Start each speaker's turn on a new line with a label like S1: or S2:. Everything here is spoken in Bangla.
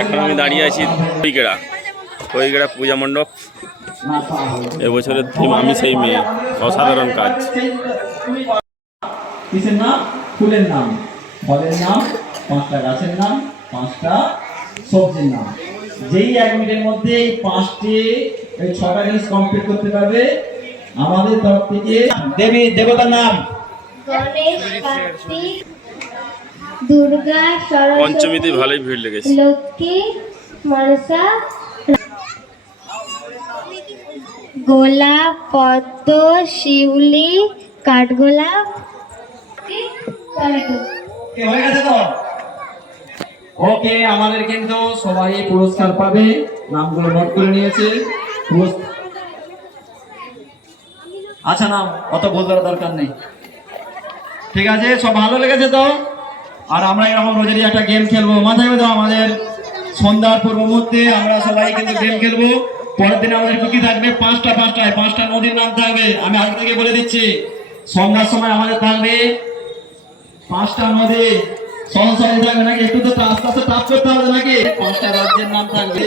S1: এখন আমি দাঁড়িয়ে আছি হইগেড়া হইগেড়া পূজা মণ্ডপ। এবছরের থিম আমি সেই মেয়ে অসাধারণ কাজ।
S2: কিসের নাম? ফুলের নাম। ফলের নাম পাঁচটা গাছের নাম পাঁচটা সবজির নাম। যেই এক মিনিটের মধ্যে এই পাঁচটি এই ছটা জিনিস কমপ্লিট করতে পারবে আমাদের তরফ থেকে দেবী দেবতার নাম।
S3: গণেশ দুর্গা সরস্বতী
S1: পঞ্চমীতে ভালোই ভিড় লেগেছে।
S3: লক্ষ্মী মনসা গোলাপ পদ্ম শিউলি কাঠগোলাপ।
S2: হয়ে গেছে তো? ওকে আমাদের কিন্তু সবাই পুরস্কার পাবে। নামগুলো নোট করে নিয়েছে। আচ্ছা নাম অত বলবার দরকার নেই। ঠিক আছে সব ভালো লেগেছে তো? আর আমরা এরকম রোজারি একটা গেম খেলব। মাথায় তো আমাদের। সন্ধ্যার পূর্ব মুহূর্তে আমরা সবাই কিন্তু গেম খেলব। পরের দিন আমাদের কি থাকবে পাঁচটা, পাঁচটায়। পাঁচটা নদীর নাম থাকবে। আমি আগে থেকে বলে দিচ্ছি, সন্ধ্যার সময় আমাদের থাকবে পাঁচটা নদী সহজ থাকবে নাকি? একটু তো আস্তে আস্তে টাচ করতে হবে নাকি? পাঁচটা রাজ্যের নাম থাকবে।